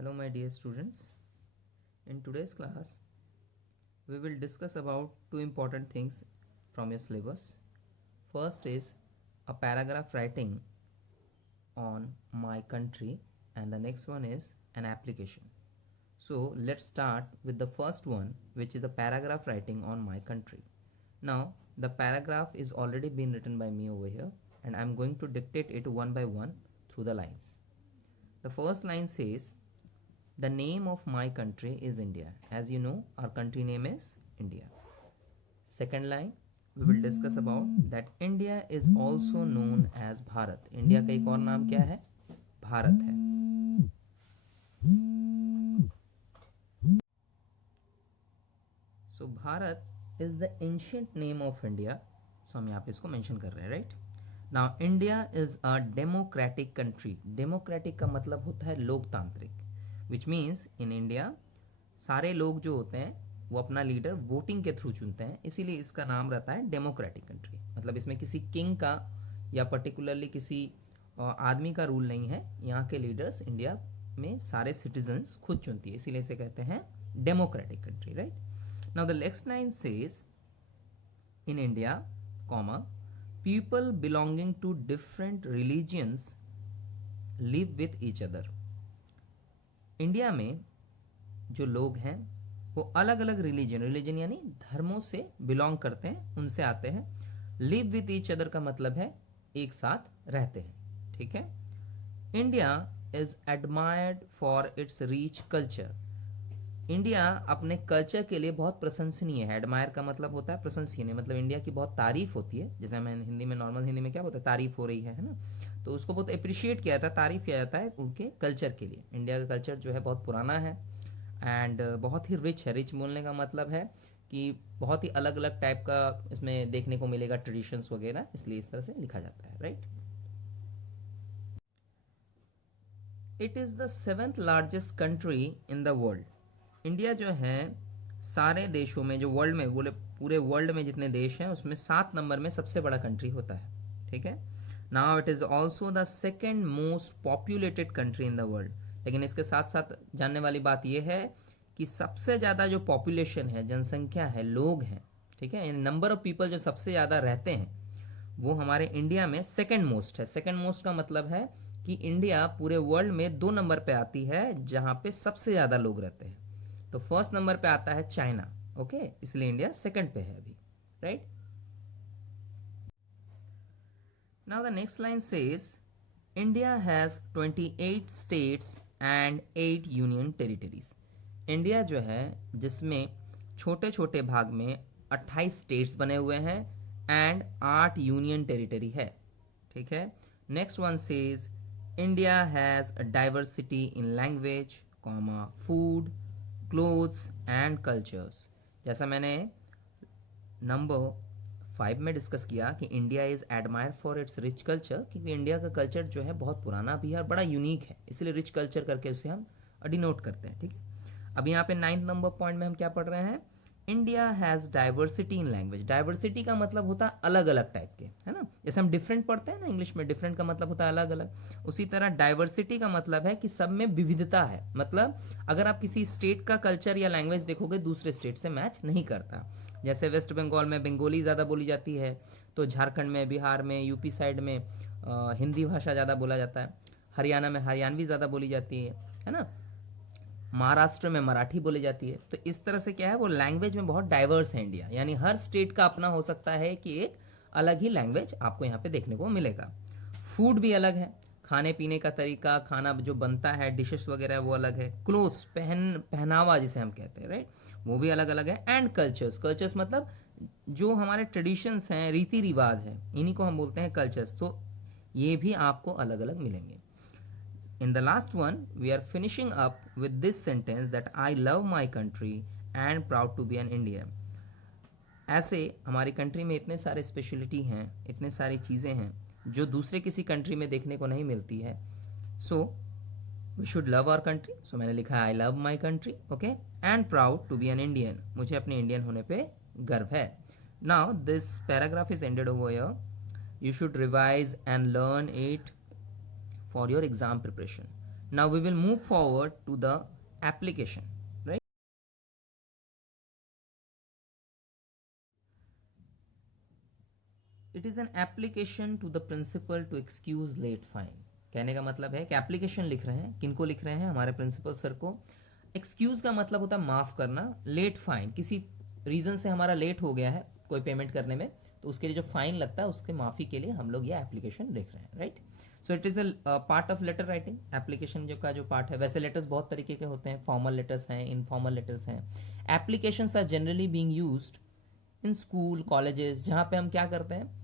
Hello my dear students. In today's class we will discuss about two important things from your syllabus. First is a paragraph writing on my country and the next one is an application. So let's start with the first one, which is a paragraph writing on my country. Now the paragraph is already been written by me over here and I'm going to dictate it one by one through the lines. The first line says, the name of my country is India. As you know, our country name is India. Second line, we will discuss about that India is also known as Bharat. India का एक और नाम क्या है? भारत है. So Bharat is the ancient name of India. So हम यहाँ पे इसको मेंशन कर रहे हैं, right? Now India is a democratic country. Democratic का मतलब होता है लोकतांत्रिक. विच मीन्स इन इंडिया सारे लोग जो होते हैं वो अपना लीडर वोटिंग के थ्रू चुनते हैं, इसीलिए इसका नाम रहता है डेमोक्रेटिक कंट्री. मतलब इसमें किसी किंग का या पर्टिकुलरली किसी आदमी का रूल नहीं है. यहाँ के लीडर्स इंडिया में सारे सिटीजन्स खुद चुनती है, इसीलिए इसे कहते हैं democratic country, right? Now the next line says, in India comma people belonging to different religions live with each other. India में जो लोग हैं वो अलग अलग रिलीजन यानी धर्मों से बिलोंग करते हैं, उनसे आते हैं. लिव विथ ईच अदर का मतलब है एक साथ रहते हैं, ठीक है? India is admired for its rich culture. India अपने कल्चर के लिए बहुत प्रशंसनीय है. एडमायर का मतलब होता है प्रशंसनीय, मतलब इंडिया की बहुत तारीफ होती है. जैसे हमें हिंदी में नॉर्मल हिंदी में क्या बोलते हैं, तारीफ हो रही है ना? तो उसको बहुत अप्रिशिएट किया जाता है, तारीफ किया जाता है उनके कल्चर के लिए. इंडिया का कल्चर जो है बहुत पुराना है एंड बहुत ही रिच है. रिच बोलने का मतलब है कि बहुत ही अलग अलग टाइप का इसमें देखने को मिलेगा, ट्रेडिशंस वगैरह, इसलिए इस तरह से लिखा जाता है, right? It is the 7th largest country in the world. India जो है सारे देशों में, जो वर्ल्ड में बोले पूरे वर्ल्ड में जितने देश हैं उसमें 7 नंबर में सबसे बड़ा कंट्री होता है, ठीक है? Now it is also the second most populated country in the world. लेकिन इसके साथ साथ जानने वाली बात यह है कि सबसे ज़्यादा जो पॉपुलेशन है, जनसंख्या है, लोग हैं, ठीक है, नंबर ऑफ पीपल जो सबसे ज़्यादा रहते हैं वो हमारे इंडिया में सेकेंड मोस्ट है. सेकेंड मोस्ट का मतलब है कि इंडिया पूरे वर्ल्ड में 2 नंबर पे आती है जहाँ पे सबसे ज़्यादा लोग रहते हैं. तो फर्स्ट नंबर पे आता है चाइना, ओके, इसलिए इंडिया सेकंड पे है अभी, right? Now the next line says, India has 28 states and 8 union territories. India जो है जिसमें छोटे छोटे भाग में 28 स्टेट्स बने हुए हैं एंड 8 यूनियन टेरिटरी है, ठीक है? Next one says, India has diversity in language, comma food, clothes and cultures. जैसा मैंने नंबर 5 में डिस्कस किया कि India is admire for its rich culture, क्योंकि इंडिया का कल्चर जो है बहुत पुराना भी है और बड़ा यूनिक है, इसलिए रिच कल्चर करके उसे हम डिनोट करते हैं, ठीक है? अब यहाँ पे 9th नंबर पॉइंट में हम क्या पढ़ रहे हैं, India has diversity in language. Diversity का मतलब होता है अलग अलग टाइप के, है ना? जैसे हम डिफरेंट पढ़ते हैं ना इंग्लिश में, डिफरेंट का मतलब होता है अलग अलग. उसी तरह डाइवर्सिटी का मतलब है कि सब में विविधता है. मतलब अगर आप किसी स्टेट का कल्चर या लैंग्वेज देखोगे दूसरे स्टेट से मैच नहीं करता. जैसे वेस्ट बंगाल में बंगाली ज़्यादा बोली जाती है, तो झारखंड में, बिहार में, यूपी साइड में हिंदी भाषा ज़्यादा बोला जाता है. हरियाणा में हरियाणवी ज़्यादा बोली जाती है ना? महाराष्ट्र में मराठी बोली जाती है. तो इस तरह से क्या है, वो लैंग्वेज में बहुत डाइवर्स है इंडिया. यानी हर स्टेट का अपना हो सकता है कि एक अलग ही लैंग्वेज आपको यहाँ पे देखने को मिलेगा. फूड भी अलग है, खाने पीने का तरीका, खाना जो बनता है, डिशेस वगैरह वो अलग है. क्लोथ्स, पहनावा जिसे हम कहते हैं, राइट, वो भी अलग अलग है. एंड कल्चर्स, कल्चर्स मतलब जो हमारे ट्रेडिशंस हैं, रीति रिवाज हैं, इन्हीं को हम बोलते हैं कल्चर्स. तो ये भी आपको अलग अलग मिलेंगे. In the last one, we are finishing up with this sentence that I love my country and proud to be an Indian. ऐसे हमारी कंट्री में इतने सारे स्पेशलिटी हैं, इतने सारी चीज़ें हैं जो दूसरे किसी कंट्री में देखने को नहीं मिलती है. So we should love our country. So मैंने लिखा है I love my country, okay, and proud to be an Indian. मुझे अपने इंडियन होने पे गर्व है. Now this paragraph is ended over here. You should revise and learn it for your exam preparation. Now we will move forward to the application, right? It is an application to the principal to excuse late fine. कहने का मतलब है कि application लिख रहे हैं, किनको लिख रहे हैं? हमारे प्रिंसिपल सर को। एक्सक्यूज का मतलब होता है माफ़ करना, लेट फाइन किसी रीज़न से हमारा लेट हो गया है कोई पेमेंट करने में, तो उसके लिए जो फाइन लगता है उसके माफ़ी के लिए हम लोग ये एप्लीकेशन लिख रहे हैं, right? So it is a part of letter writing. Application जो पार्ट है, वैसे लेटर्स बहुत तरीके के होते हैं, फॉर्मल लेटर्स हैं, इनफॉर्मल लेटर्स हैं। Applications are generally being used in school colleges, जहाँ पे हम क्या करते हैं,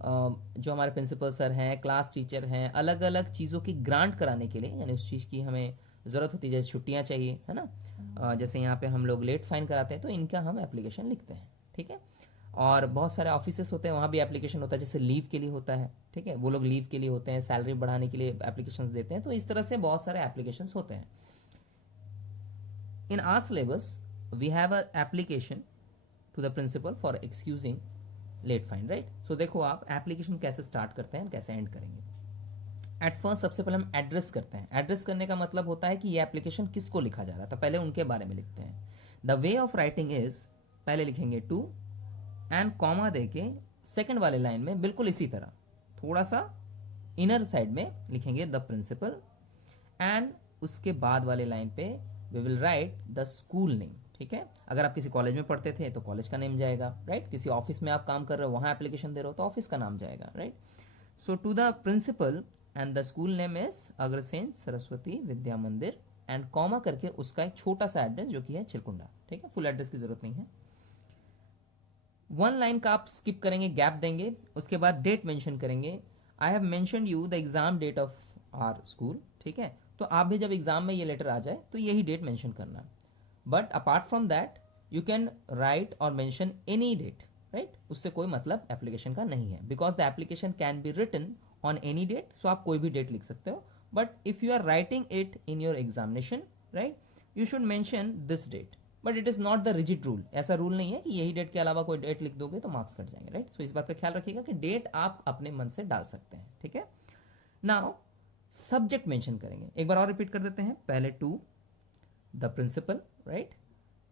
जो हमारे प्रिंसिपल सर हैं, क्लास टीचर हैं, अलग अलग चीज़ों की ग्रांट कराने के लिए, यानी उस चीज़ की हमें ज़रूरत होती है, जैसे छुट्टियाँ चाहिए, है ना, जैसे यहाँ पे हम लोग लेट फाइन कराते हैं तो इनका हम एप्लीकेशन लिखते हैं, ठीक है। और बहुत सारे ऑफिसेस होते हैं, वहाँ भी एप्लीकेशन होता है, जैसे लीव के लिए होता है, ठीक है, वो लोग लीव के लिए होते हैं, सैलरी बढ़ाने के लिए एप्लीकेशन देते हैं, तो इस तरह से बहुत सारे एप्लीकेशन होते हैं। In our syllabus we have a application to the principal for excusing late fine, right? So देखो आप एप्लीकेशन कैसे स्टार्ट करते हैं, कैसे एंड करेंगे। एट फर्स्ट सबसे पहले हम एड्रेस करते हैं। एड्रेस करने का मतलब होता है कि ये एप्लीकेशन किसको लिखा जा रहा था, पहले उनके बारे में लिखते हैं। The way of writing is, पहले लिखेंगे टू एंड कॉमा दे के सेकेंड वाले लाइन में बिल्कुल इसी तरह थोड़ा सा इनर साइड में लिखेंगे द प्रिंसिपल, एंड उसके बाद वाले लाइन पे we will write the school name, ठीक है। अगर आप किसी कॉलेज में पढ़ते थे तो कॉलेज का नेम जाएगा, राइट? किसी ऑफिस में आप काम कर रहे हो, वहाँ एप्लीकेशन दे रहे हो तो ऑफिस का नाम जाएगा, right? So to the principal and the school name is Agrasen Saraswati Vidya Mandir, and comma करके उसका एक छोटा सा एड्रेस जो कि है चिरकुंडा, ठीक है, फुल एड्रेस की जरूरत नहीं है। वन लाइन का आप स्किप करेंगे, गैप देंगे, उसके बाद डेट मेंशन करेंगे। I have mentioned you the exam date of our school, ठीक है, तो आप भी जब एग्जाम में ये लेटर आ जाए तो यही डेट मेंशन करना। But apart from that you can write or mention any date, right? उससे कोई मतलब एप्लीकेशन का नहीं है, because the application can be written on any date, so आप कोई भी डेट लिख सकते हो। But if you are writing it in your examination, right, you should mention this date, but it is not the rigid rule. ऐसा rule नहीं है कि यही डेट के अलावा कोई डेट लिख दोगे तो मार्क्स कट जाएंगे, राइट? सो इस बात का ख्याल रखिएगा कि डेट आप अपने मन से डाल सकते हैं, ठीक है। नाउ सब्जेक्ट मेंशन करेंगे, एक बार और रिपीट कर देते हैं। पहले to the principal, right,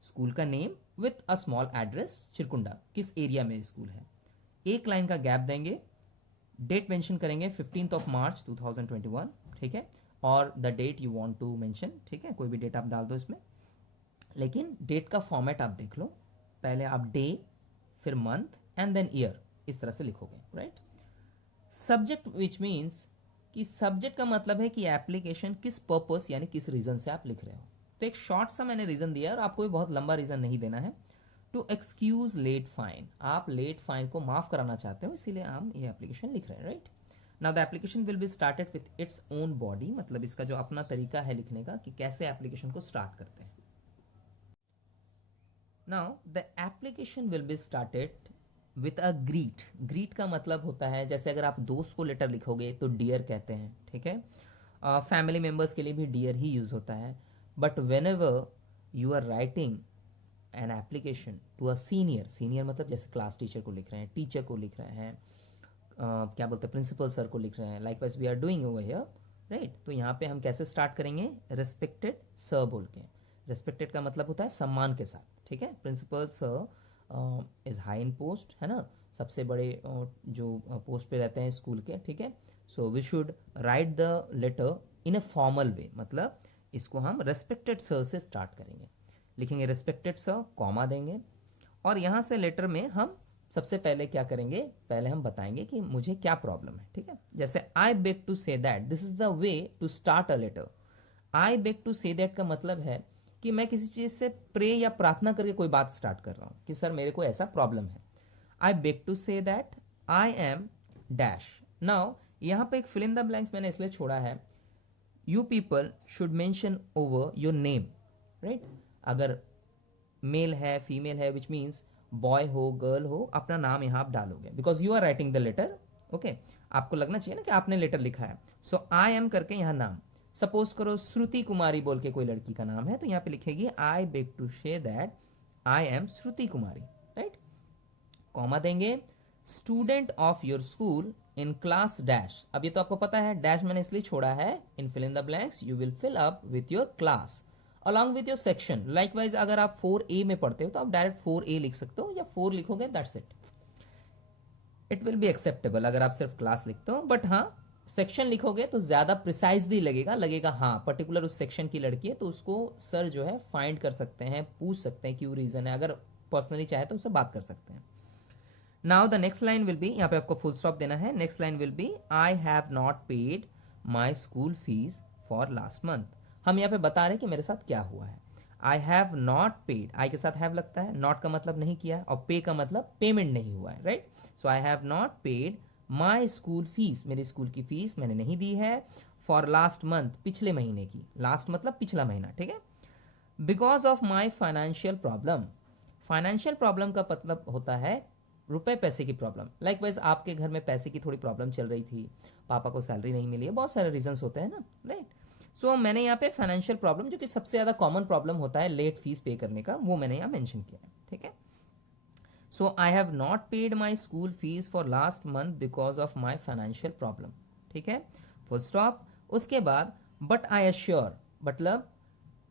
school का name with a small address, Chirkunda, किस एरिया में स्कूल है, एक लाइन का गैप देंगे, डेट मेंशन करेंगे 15th of March 2021, ठीक है, और the date you want to mention, ठीक है, कोई भी डेट आप डाल दो इसमें, लेकिन डेट का फॉर्मेट आप देख लो, पहले आप डे, फिर मंथ एंड देन ईयर, इस तरह से लिखोगे, राइट? सब्जेक्ट विच मीन्स कि सब्जेक्ट का मतलब है कि एप्लीकेशन किस पर्पस यानी किस रीज़न से आप लिख रहे हो। तो एक शॉर्ट सा मैंने रीज़न दिया और आपको भी बहुत लंबा रीज़न नहीं देना है। टू एक्सक्यूज लेट फाइन, आप लेट फाइन को माफ़ कराना चाहते हो, इसीलिए हम ये एप्लीकेशन लिख रहे हैं, right? Now the application will be started with its own body, मतलब इसका जो अपना तरीका है लिखने का कि कैसे एप्लीकेशन को स्टार्ट करते हैं। Now the application will be started with a greet. Greet का मतलब होता है, जैसे अगर आप दोस्त को लेटर लिखोगे तो डियर कहते हैं, ठीक है। फैमिली मेम्बर्स के लिए भी डियर ही यूज़ होता है। But whenever you are writing an application to a senior, senior मतलब जैसे क्लास टीचर को लिख रहे हैं, टीचर को लिख रहे हैं, क्या बोलते हैं, प्रिंसिपल सर को लिख रहे हैं, likewise we are doing over here, right? तो यहाँ पे हम कैसे स्टार्ट करेंगे, रेस्पेक्टेड सर बोल के। रेस्पेक्टेड का मतलब होता है सम्मान के साथ, ठीक है। Principal sir is high in post, है ना, सबसे बड़े जो पोस्ट पे रहते हैं स्कूल के, ठीक है। So we should write the letter in a formal way, मतलब इसको हम रेस्पेक्टेड सर से स्टार्ट करेंगे, लिखेंगे रेस्पेक्टेड सर, कॉमा देंगे, और यहाँ से लेटर में हम सबसे पहले क्या करेंगे, पहले हम बताएंगे कि मुझे क्या प्रॉब्लम है, ठीक है। जैसे I beg to say that, this is the way to start a letter. I beg to say that का मतलब है कि मैं किसी चीज़ से प्रे या प्रार्थना करके कोई बात स्टार्ट कर रहा हूँ कि सर मेरे को ऐसा प्रॉब्लम है। I beg to say that I am dash. Now यहाँ पे एक फिल इन द ब्लैंक्स मैंने इसलिए छोड़ा है, you people should mention over your name, right? अगर मेल है, फीमेल है, विच मीन्स बॉय हो, गर्ल हो, अपना नाम यहाँ आप डालोगे, because you are writing the letter, okay. आपको लगना चाहिए ना कि आपने लेटर लिखा है। सो आई एम करके यहाँ नाम, सपोज करो श्रुति कुमारी बोल के कोई लड़की का नाम है, तो यहाँ पे लिखेगी I beg to say that I am Shruti Kumari, right? Comma देंगे, student of your school in class dash. अब ये तो आपको पता है, डैश मैंने इसलिए छोड़ा है, in fill in the blanks you will fill up with your class along with your section. Likewise अगर आप 4A में पढ़ते हो तो आप डायरेक्ट 4A लिख सकते हो, या 4 लिखोगे that's it, it will be acceptable अगर आप सिर्फ क्लास लिखते हो। बट हाँ, सेक्शन लिखोगे तो ज़्यादा प्रिसाइजली लगेगा हाँ पर्टिकुलर उस सेक्शन की लड़की है, तो उसको सर जो है फाइंड कर सकते हैं, पूछ सकते हैं क्यों रीज़न है, अगर पर्सनली चाहे तो उससे बात कर सकते हैं। Now the next line will be, यहाँ पे आपको फुल स्टॉप देना है। Next line will be I have not paid my school fees for last month. हम यहाँ पे बता रहे हैं कि मेरे साथ क्या हुआ है। आई हैव नॉट पेड, आई के साथ हैव लगता है, नॉट का मतलब नहीं किया, और पे का मतलब पेमेंट नहीं हुआ है, right. So I have not paid my school fees, मेरी स्कूल की फीस मैंने नहीं दी है, फॉर लास्ट मंथ, पिछले महीने की, लास्ट मतलब पिछला महीना, ठीक है। Because of my financial problem, financial problem का मतलब होता है रुपए पैसे की प्रॉब्लम। लाइकवाइज आपके घर में पैसे की थोड़ी प्रॉब्लम चल रही थी, पापा को सैलरी नहीं मिली है, बहुत सारे रीजंस होते हैं ना, राइट। सो मैंने यहाँ पे फाइनेंशियल प्रॉब्लम, जो कि सबसे ज़्यादा कॉमन प्रॉब्लम होता है लेट फीस पे करने का, वो मैंने यहाँ मेंशन किया है, ठीक है। So I have not paid my school fees for last month because of my financial problem, ठीक है, फुल स्टॉप। उसके बाद बट आई एश्योर, मतलब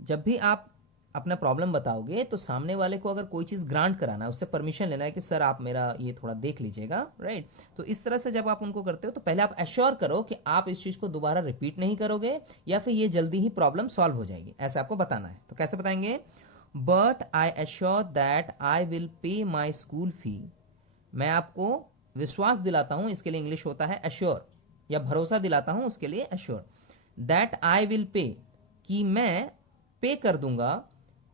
जब भी आप अपना प्रॉब्लम बताओगे तो सामने वाले को अगर कोई चीज़ ग्रांट कराना है, उससे परमिशन लेना है कि सर आप मेरा ये थोड़ा देख लीजिएगा, राइट। तो इस तरह से जब आप उनको करते हो तो पहले आप एश्योर करो कि आप इस चीज़ को दोबारा रिपीट नहीं करोगे, या फिर ये जल्दी ही प्रॉब्लम सॉल्व हो जाएगी, ऐसे आपको बताना है। तो कैसे बताएंगे, but I assure that I will pay my school fee, मैं आपको विश्वास दिलाता हूँ, इसके लिए इंग्लिश होता है एश्योर, या भरोसा दिलाता हूँ उसके लिए assure, that I will pay, कि मैं पे कर दूंगा,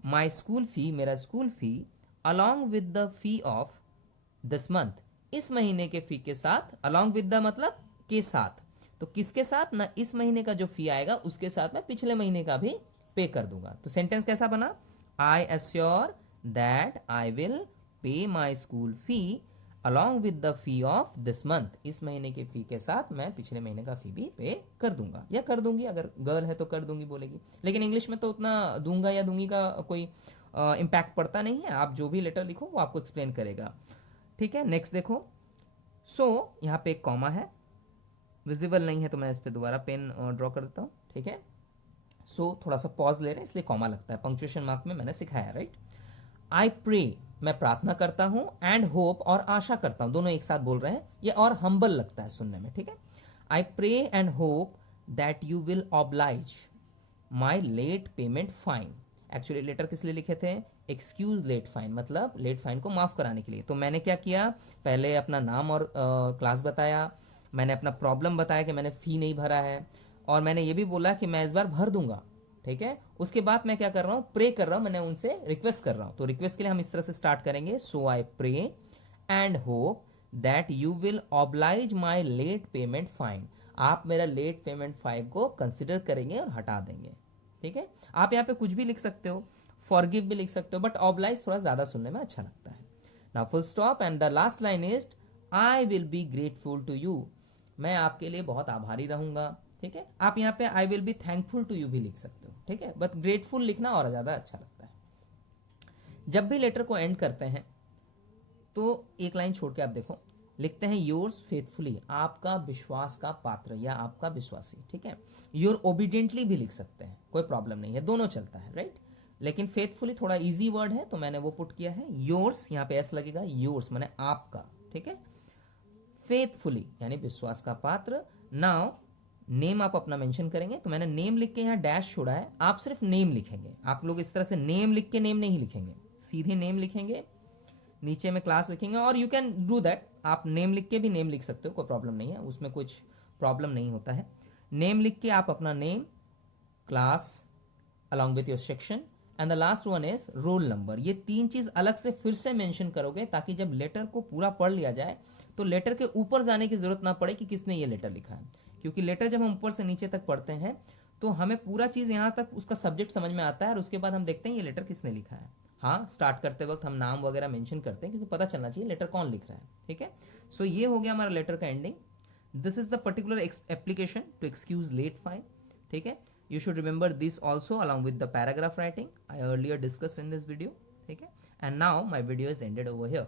माई स्कूल फी, मेरा school fee, along with the fee of this month, इस महीने के फी के साथ, अलॉन्ग विद द मतलब के साथ, तो किसके साथ ना, इस महीने का जो फी आएगा उसके साथ मैं पिछले महीने का भी पे कर दूंगा। तो सेंटेंस कैसा बना, I assure that I will pay my school fee along with the fee of this month, इस महीने के फी के साथ मैं पिछले महीने का फी भी पे कर दूंगा या कर दूंगी, अगर गर्ल है तो कर दूंगी बोलेगी, लेकिन इंग्लिश में तो उतना दूंगा या दूंगी का कोई इम्पैक्ट पड़ता नहीं है, आप जो भी लेटर लिखो वो आपको एक्सप्लेन करेगा, ठीक है। नेक्स्ट देखो, सो यहाँ पे एक कॉमा है, विजिबल नहीं है तो मैं इस पर दोबारा पेन ड्रॉ कर देता हूँ, ठीक है। सो थोड़ा सा पॉज ले रहे हैं इसलिए कॉमा लगता है, पंक्चुएशन मार्क में मैंने सिखाया, राइट। आई प्रे, मैं प्रार्थना करता हूँ, एंड होप और आशा करता हूँ, दोनों एक साथ बोल रहे हैं, ये और हम्बल लगता है सुनने में, ठीक है। I pray and hope that you will oblige my late payment fine, actually letter किस लिए लिखे थे, एक्सक्यूज लेट फाइन, मतलब लेट फाइन को माफ़ कराने के लिए। तो मैंने क्या किया, पहले अपना नाम और क्लास बताया, मैंने अपना प्रॉब्लम बताया कि मैंने फ़ी नहीं भरा है, और मैंने ये भी बोला कि मैं इस बार भर दूंगा, ठीक है। उसके बाद मैं क्या कर रहा हूँ, प्रे कर रहा हूँ, मैंने उनसे रिक्वेस्ट कर रहा हूँ। तो रिक्वेस्ट के लिए हम इस तरह से स्टार्ट करेंगे, so I pray and hope that you will oblige my late payment fine, आप मेरा लेट पेमेंट फाइन को कंसिडर करेंगे और हटा देंगे, ठीक है। आप यहाँ पे कुछ भी लिख सकते हो, फॉरगिव भी लिख सकते हो, बट ऑब्लाइज थोड़ा ज़्यादा सुनने में अच्छा लगता है। Now full stop and the last line is I will be grateful to you, मैं आपके लिए बहुत आभारी रहूंगा, ठीक है। आप यहाँ पे I will be thankful to you भी लिख सकते हो, ठीक है, बट ग्रेटफुल लिखना और ज़्यादा अच्छा लगता है। जब भी लेटर को एंड करते हैं तो एक लाइन छोड़ के आप देखो, लिखते हैं योर्स फेथफुली, आपका विश्वास का पात्र या आपका विश्वासी, ठीक है। योर ओबीडियंटली भी लिख सकते हैं, कोई प्रॉब्लम नहीं है, दोनों चलता है, राइट। लेकिन फेथफुली थोड़ा इजी वर्ड है तो मैंने वो पुट किया है, योर्स यहाँ पे एस लगेगा, योर्स माने आपका, ठीक है, फेथफुली यानी विश्वास का पात्र। नाउ नेम आप अपना मेंशन करेंगे, तो मैंने नेम लिख के यहाँ डैश छोड़ा है, आप सिर्फ नेम लिखेंगे, आप लोग इस तरह से नेम लिख के नेम नहीं लिखेंगे, सीधे नेम लिखेंगे, नीचे में क्लास लिखेंगे, और यू कैन डू दैट, आप नेम लिख के भी नेम लिख सकते हो, कोई प्रॉब्लम नहीं है, उसमें कुछ प्रॉब्लम नहीं होता है। नेम लिख के आप अपना name, class along with your section, and the last one is roll number, ये तीन चीज अलग से फिर से मेंशन करोगे ताकि जब लेटर को पूरा पढ़ लिया जाए तो लेटर के ऊपर जाने की जरूरत ना पड़े कि किसने ये लेटर लिखा है, क्योंकि लेटर जब हम ऊपर से नीचे तक पढ़ते हैं तो हमें पूरा चीज़ यहाँ तक उसका सब्जेक्ट समझ में आता है, और उसके बाद हम देखते हैं ये लेटर किसने लिखा है। हाँ, स्टार्ट करते वक्त हम नाम वगैरह मेंशन करते हैं क्योंकि पता चलना चाहिए लेटर कौन लिख रहा है, ठीक है। सो ये हो गया हमारा लेटर का ending. This is the particular application to excuse late fine, ठीक है। You should remember this also along with the paragraph writing I earlier discussed in this video, ठीक है। And now my video is ended over here.